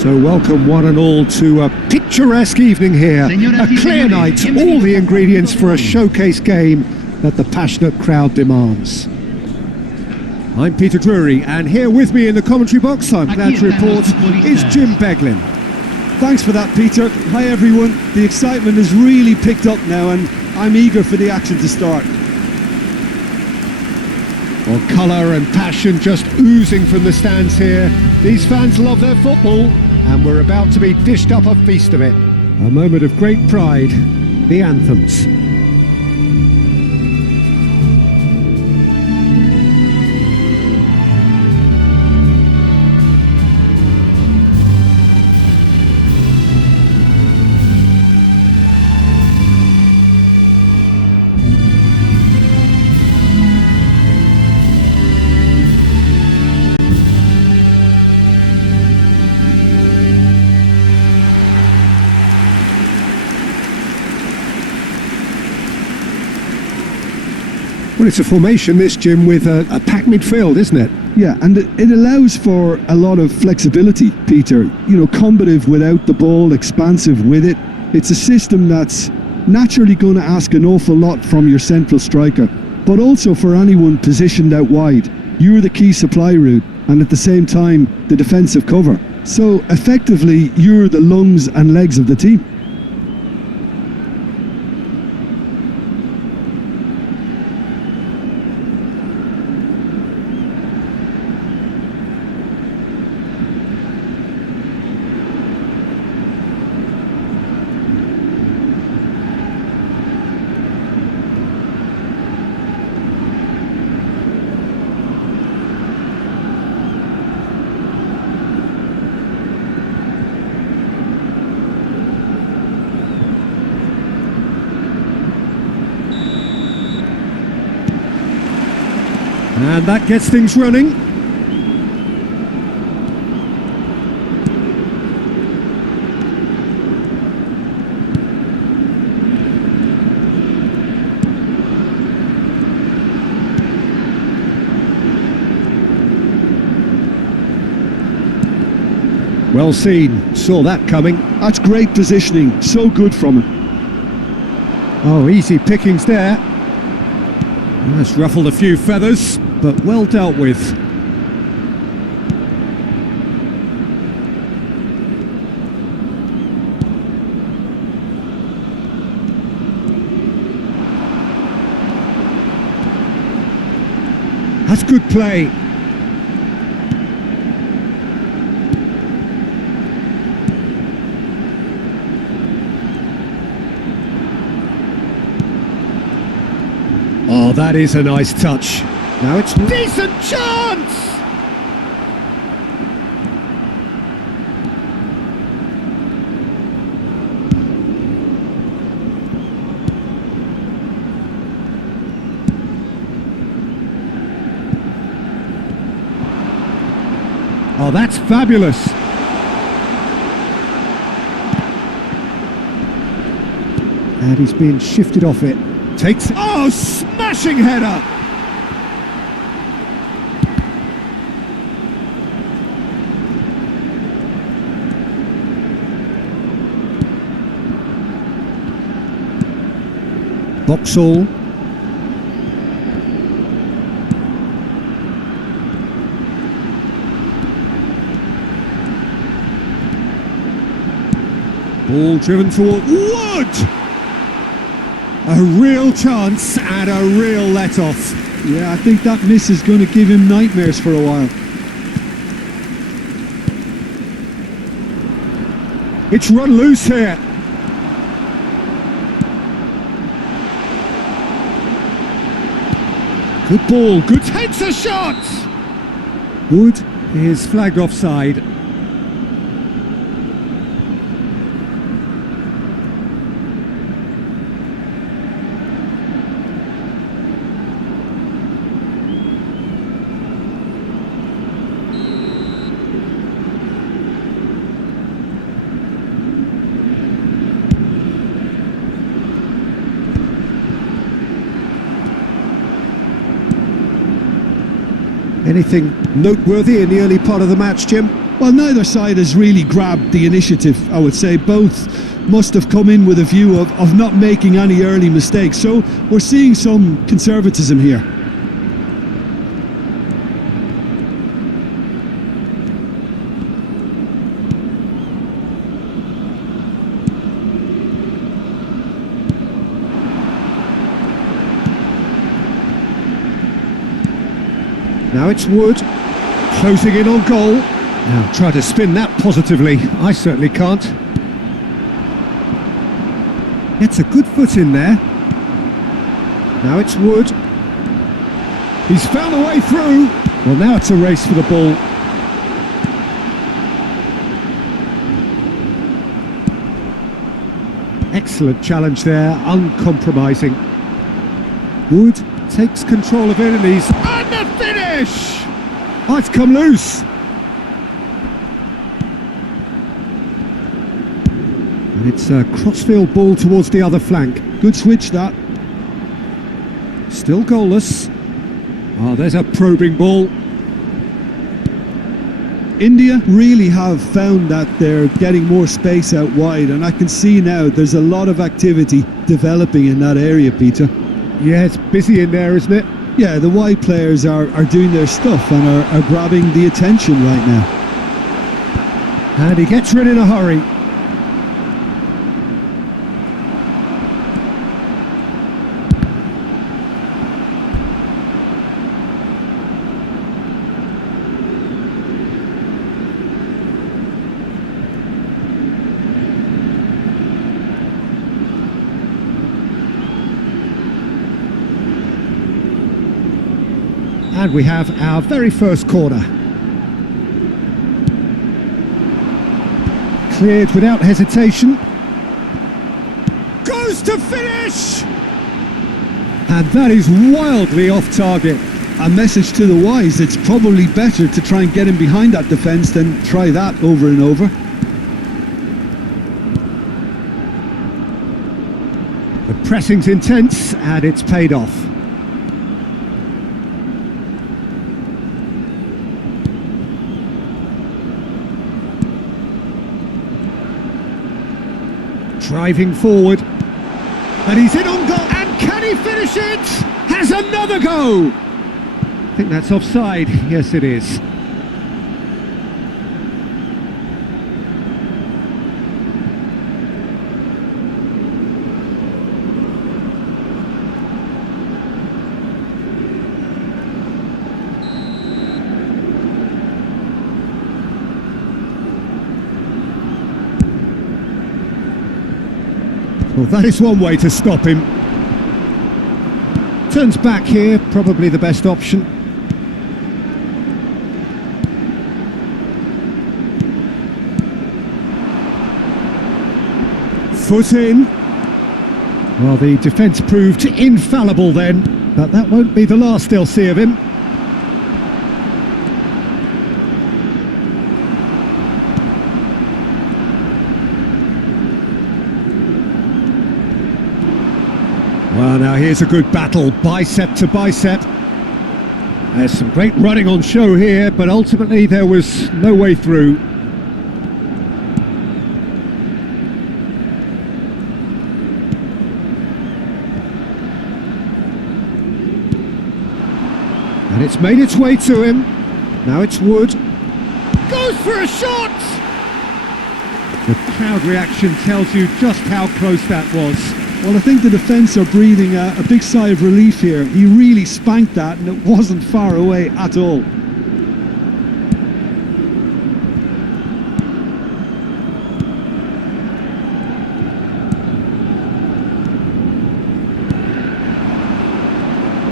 So welcome one and all to a picturesque evening here, a clear night, all the ingredients for a showcase game that the passionate crowd demands. I'm Peter Drury, and here with me in the commentary box, I'm glad to report, is Jim Beglin. Thanks for that, Peter. Hi everyone. The excitement has really picked up now and I'm eager for the action to start. Well, colour and passion just oozing from the stands here. These fans love their football, and we're about to be dished up a feast of it. A moment of great pride, the anthems. Well, it's a formation, this, Jim, with a packed midfield, isn't it? Yeah, and it allows for a lot of flexibility, Peter. You know, combative without the ball, expansive with it. It's a system that's naturally going to ask an awful lot from your central striker, but also for anyone positioned out wide. You're the key supply route, and at the same time, the defensive cover. So, effectively, you're the lungs and legs of the team. And that gets things running. Well seen, saw that coming. That's great positioning, so good from him. Oh, easy pickings there. That's ruffled a few feathers, but well dealt with. That's good play. Oh, that is a nice touch. Now it's decent chance! Oh, that's fabulous. And he's being shifted off it. Takes... Oh, smashing header! Boxall. Ball driven toward Wood! A real chance and a real let-off. Yeah, I think that miss is going to give him nightmares for a while. It's run loose here. Good ball, good takes a shot! Wood is flagged offside. Anything noteworthy in the early part of the match, Jim? Well, neither side has really grabbed the initiative, I would say. Both must have come in with a view of not making any early mistakes. So we're seeing some conservatism here. Now it's Wood, closing in on goal. Now try to spin that positively. I certainly can't. Gets a good foot in there. Now it's Wood. He's found a way through. Well, now it's a race for the ball. Excellent challenge there, uncompromising. Wood takes control of it and he's... And the finish! Oh, it's come loose. And it's a crossfield ball towards the other flank. Good switch, that. Still goalless. Oh, there's a probing ball. India really have found that they're getting more space out wide, and I can see now there's a lot of activity developing in that area, Peter. Yeah, it's busy in there, isn't it? Yeah, the wide players are doing their stuff and are grabbing the attention right now. And he gets rid in a hurry. And we have our very first corner. Cleared without hesitation. Goes to finish! And that is wildly off target. A message to the wise, it's probably better to try and get him behind that defence than try that over and over. The pressing's intense and it's paid off. Driving forward, and he's in on goal, and can he finish it? Has another go! I think that's offside, yes it is. Well, that is one way to stop him. Turns back here, probably the best option. Foot in. Well, the defence proved infallible then, but that won't be the last they'll see of him. Well, now here's a good battle, bicep to bicep. There's some great running on show here, but ultimately there was no way through. And it's made its way to him. Now it's Wood. Goes for a shot! The crowd reaction tells you just how close that was. Well, I think the defence are breathing a big sigh of relief here. He really spanked that and it wasn't far away at all.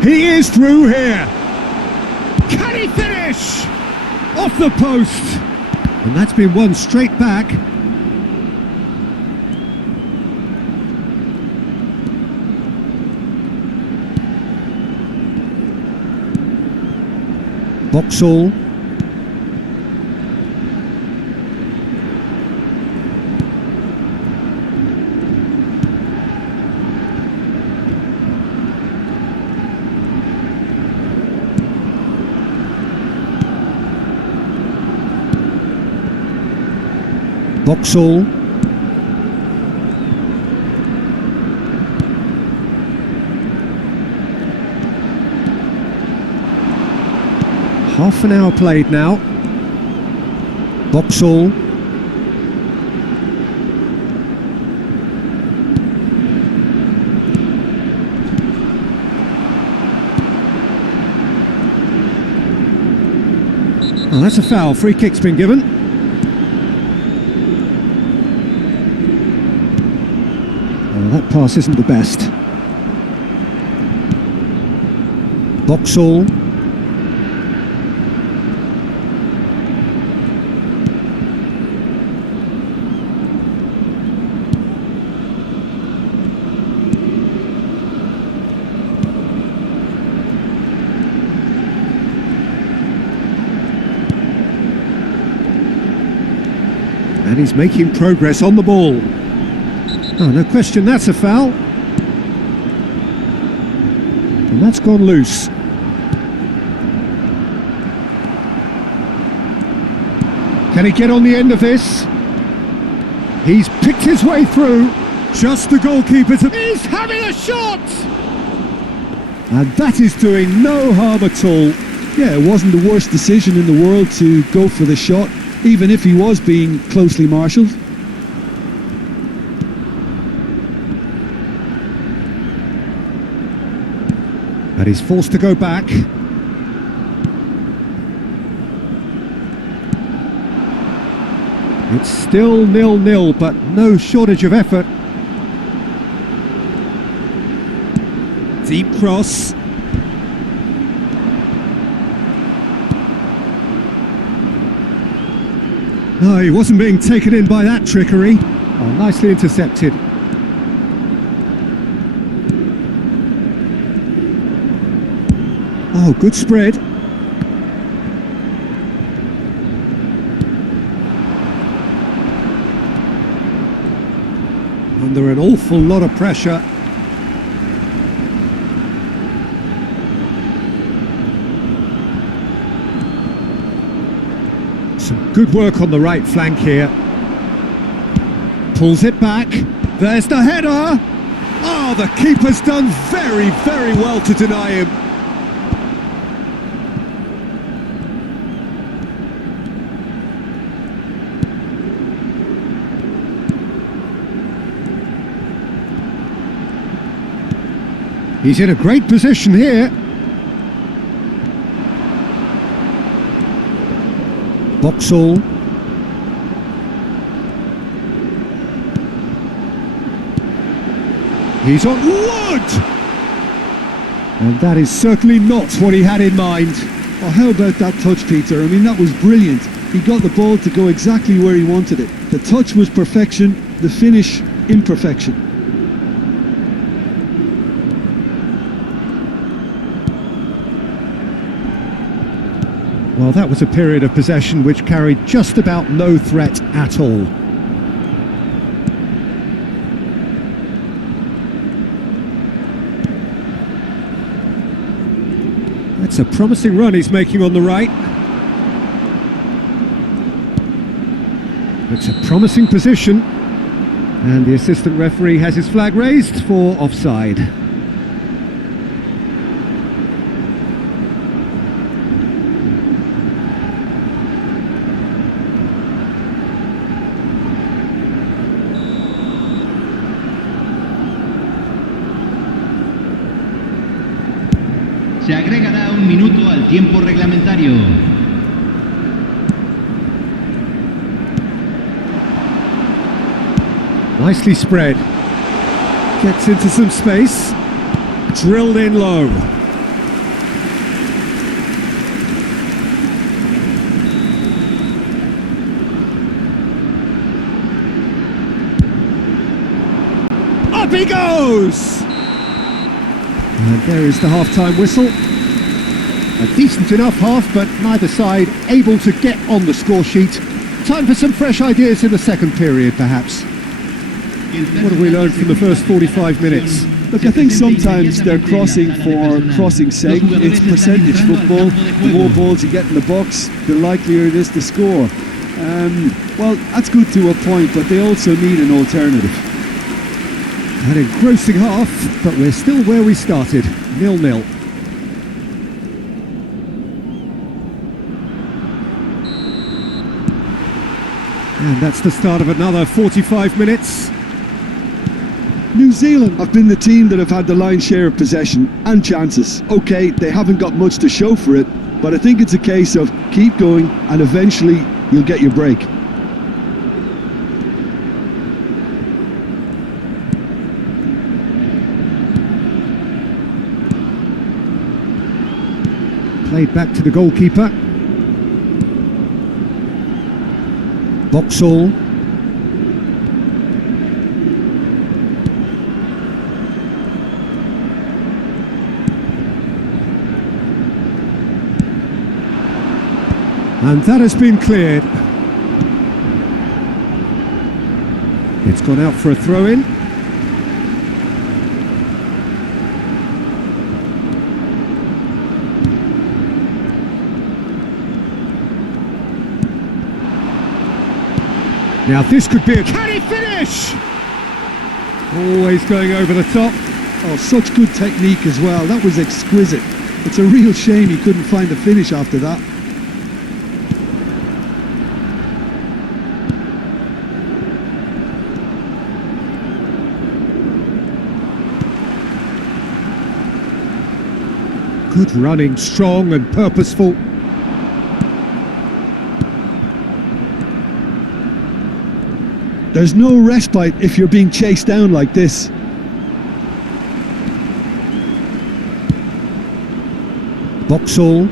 He is through here. Can he finish? Off the post. And that's been won straight back. Vauxhall. Vauxhall. Half an hour played now. Vauxhall. Oh, that's a foul. Free kick's been given. Oh, that pass isn't the best. Vauxhall. And he's making progress on the ball. Oh, no question, that's a foul. And that's gone loose. Can he get on the end of this? He's picked his way through. Just the goalkeeper to... He's having a shot! And that is doing no harm at all. Yeah, it wasn't the worst decision in the world to go for the shot, even if he was being closely marshalled. And he's forced to go back. It's still 0-0, but no shortage of effort. Deep cross. No, he wasn't being taken in by that trickery. Oh, nicely intercepted. Oh, good spread. Under an awful lot of pressure. Some good work on the right flank here. Pulls it back. There's the header. Oh, the keeper's done very, very well to deny him. He's in a great position here. Vauxhall. He's on wood! And that is certainly not what he had in mind. Oh, how about that touch, Peter? I mean, that was brilliant. He got the ball to go exactly where he wanted it. The touch was perfection, the finish imperfection. Well, that was a period of possession which carried just about no threat at all. That's a promising run he's making on the right. It's a promising position. And the assistant referee has his flag raised for offside. Se agregará un minuto al tiempo reglamentario. Nicely spread. Gets into some space. Drilled in low. Up he goes! And there is the half-time whistle. A decent enough half, but neither side able to get on the score sheet. Time for some fresh ideas in the second period, perhaps. What have we learned from the first 45 minutes? Look, I think sometimes they're crossing for crossing's sake. It's percentage football. The more balls you get in the box, the likelier it is to score. Well, that's good to a point, but they also need an alternative. An engrossing half, but we're still where we started, 0-0. And that's the start of another 45 minutes. New Zealand have been the team that have had the lion's share of possession and chances. Okay, they haven't got much to show for it, but I think it's a case of keep going and eventually you'll get your break. Played back to the goalkeeper. Vauxhall. And that has been cleared. It's gone out for a throw-in. Now this could be a... Can he finish? Always going over the top. Oh, such good technique as well. That was exquisite. It's a real shame he couldn't find the finish after that. Good running, strong and purposeful. There's no respite if you're being chased down like this. Vauxhall.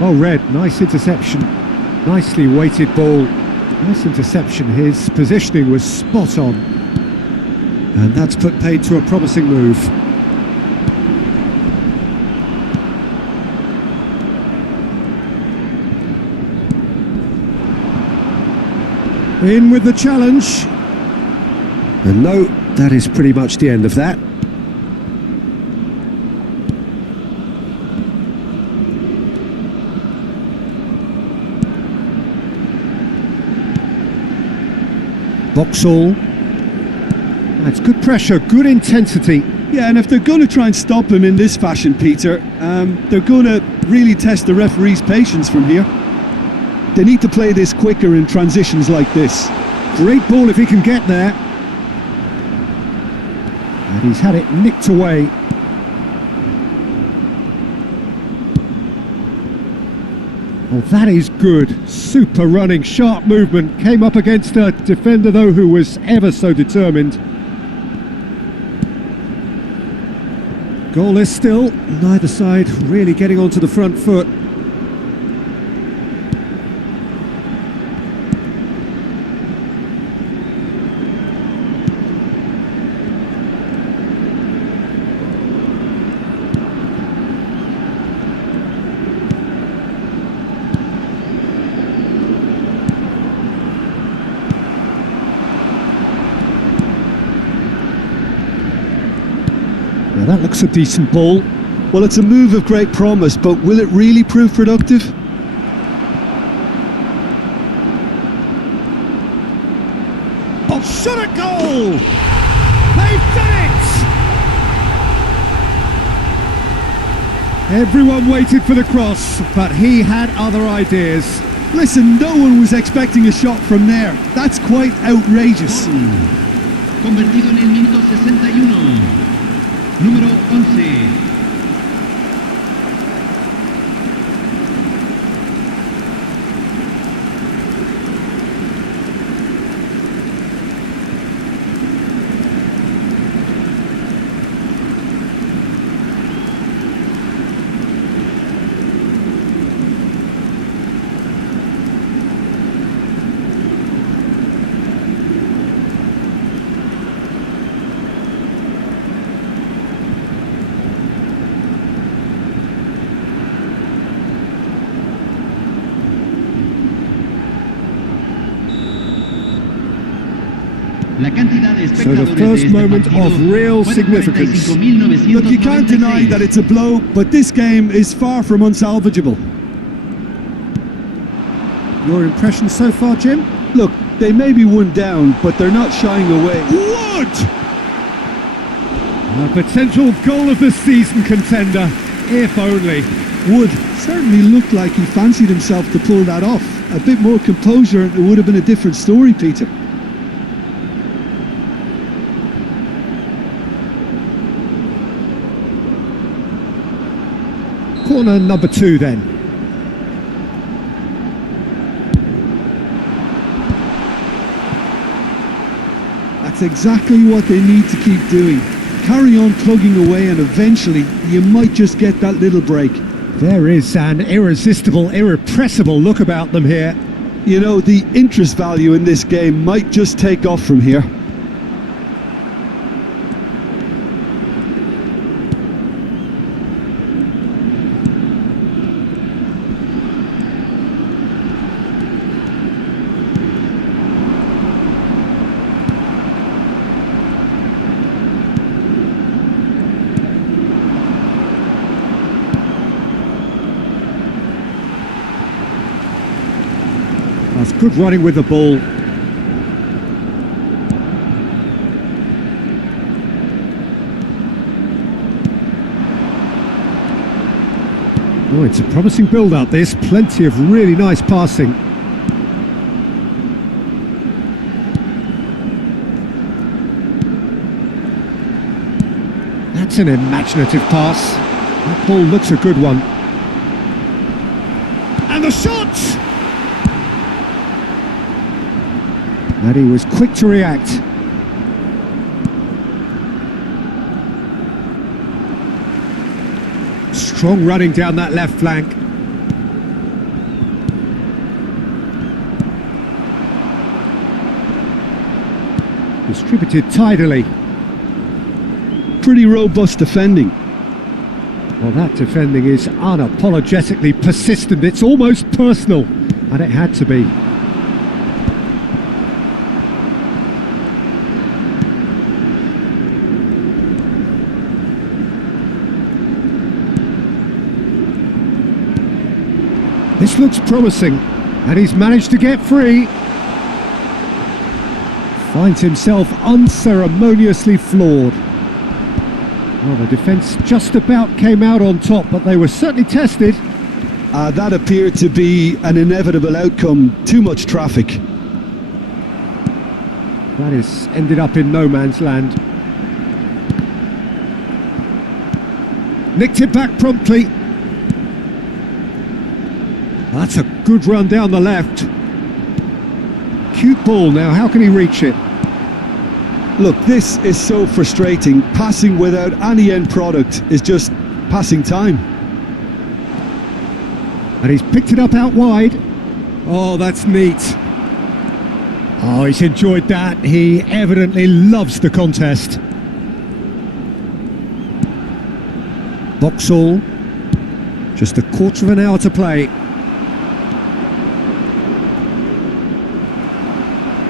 Oh, Red, nice interception. Nicely weighted ball. Nice interception. His positioning was spot on. And that's put paid to a promising move. In with the challenge. And no, that is pretty much the end of that. Vauxhall. That's good pressure, good intensity. Yeah, and if they're going to try and stop him in this fashion, Peter, they're going to really test the referee's patience from here. They need to play this quicker in transitions like this. Great ball if he can get there. And he's had it nicked away. Oh, that is good. Super running, sharp movement. Came up against a defender, though, who was ever so determined. Goalless still. Neither side really getting onto the front foot. That looks a decent ball. Well, it's a move of great promise, but will it really prove productive? Oh, shot a goal! They've done it! Everyone waited for the cross, but he had other ideas. Listen, no one was expecting a shot from there. That's quite outrageous. Convertido en el minuto 61. Número 11. La cantidad de So the espectadores de first este moment partido of real fue de significance. 45.996. Look, you can't deny that it's a blow, but this game is far from unsalvageable. Your impression so far, Jim? Look, they may be one down, but they're not shying away. Wood! A potential goal of the season contender, if only. Wood certainly looked like he fancied himself to pull that off. A bit more composure and it would have been a different story, Peter. Corner number 2 then. That's exactly what they need to keep doing. Carry on plugging away and eventually you might just get that little break. There is an irresistible, irrepressible look about them here. You know, the interest value in this game might just take off from here. That's good running with the ball. Oh, it's a promising build-up this. Plenty of really nice passing. That's an imaginative pass. That ball looks a good one. And the shot! And he was quick to react. Strong running down that left flank. Distributed tidily. Pretty robust defending. Well, that defending is unapologetically persistent. It's almost personal, and it had to be. This looks promising, and he's managed to get free. Finds himself unceremoniously floored. Well, the defence just about came out on top, but they were certainly tested. That appeared to be an inevitable outcome. Too much traffic. That has ended up in no man's land. Nicked it back promptly. That's a good run down the left. Cute ball now, how can he reach it? Look, this is so frustrating. Passing without any end product is just passing time. And he's picked it up out wide. Oh, that's neat. Oh, he's enjoyed that. He evidently loves the contest. Vauxhall. Just a quarter of an hour to play.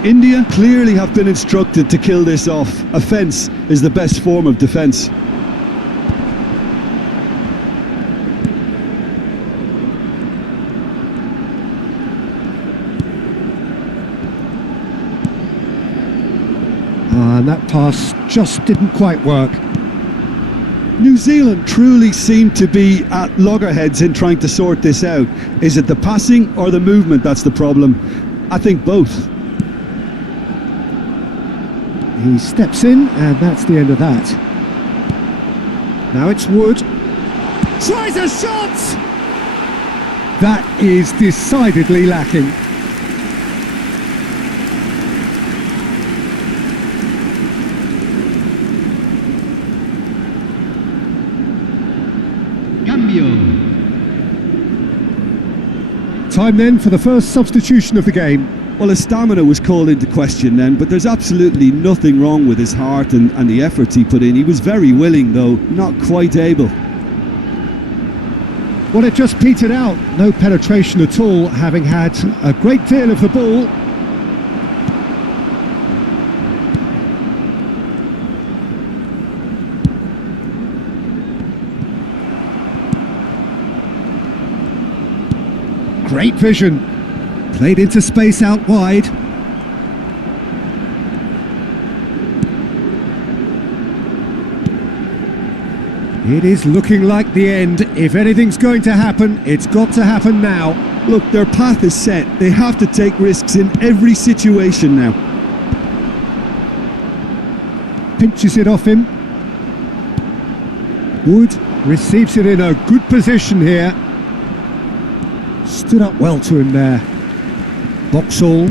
India clearly have been instructed to kill this off. Offence is the best form of defence. And that pass just didn't quite work. New Zealand truly seem to be at loggerheads in trying to sort this out. Is it the passing or the movement that's the problem? I think both. He steps in, and that's the end of that. Now it's Wood. Tries a shot! That is decidedly lacking. Cambio. Time then for the first substitution of the game. Well, his stamina was called into question then, but there's absolutely nothing wrong with his heart and the efforts he put in. He was very willing, though, not quite able. Well, it just petered out. No penetration at all, having had a great deal of the ball. Great vision. Played into space out wide. It is looking like the end. If anything's going to happen, it's got to happen now. Look, their path is set. They have to take risks in every situation now. Pinches it off him. Wood receives it in a good position here. Stood up well to him there. Boxall.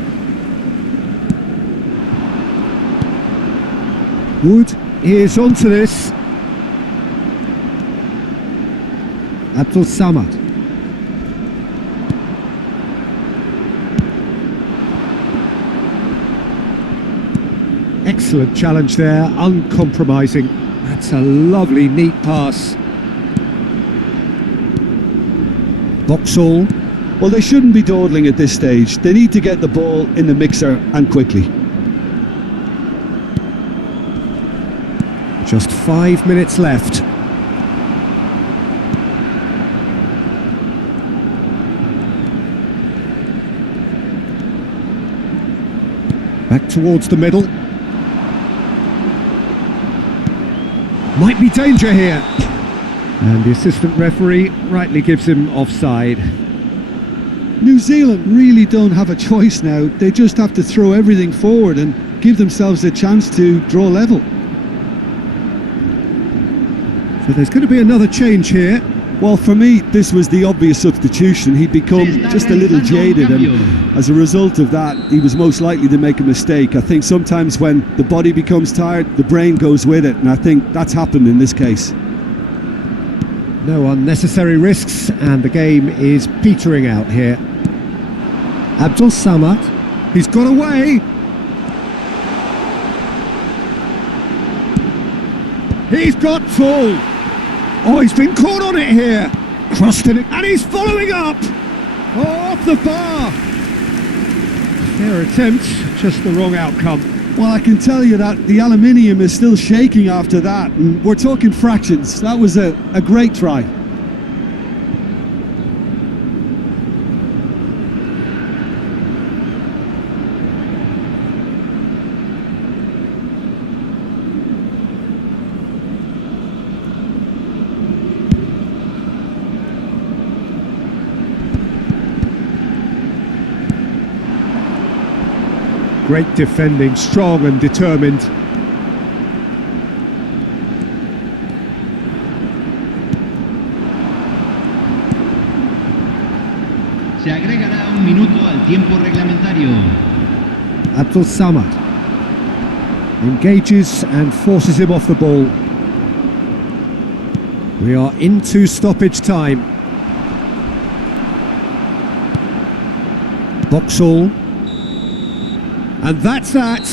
Wood is onto this. Abdul Samad. Excellent challenge there, uncompromising. That's a lovely, neat pass. Boxall. Well, they shouldn't be dawdling at this stage. They need to get the ball in the mixer and quickly. Just 5 minutes left. Back towards the middle. Might be danger here. And the assistant referee rightly gives him offside. New Zealand really don't have a choice now. They just have to throw everything forward and give themselves a chance to draw level. So there's going to be another change here. Well, for me, this was the obvious substitution. He'd become just a little jaded, and as a result of that, he was most likely to make a mistake. I think sometimes when the body becomes tired, the brain goes with it, and I think that's happened in this case. No unnecessary risks, and the game is petering out here. Abdul Samad, he's got away. He's got full. Oh, he's been caught on it here. Crossed it, and he's following up. Oh, off the bar. Fair attempt, just the wrong outcome. Well, I can tell you that the aluminium is still shaking after that, and we're talking fractions. That was a great try. Great defending, strong and determined. Se agregará un minuto al tiempo reglamentario. Abdul Samad engages and forces him off the ball. We are into stoppage time. Boxall. And that's that.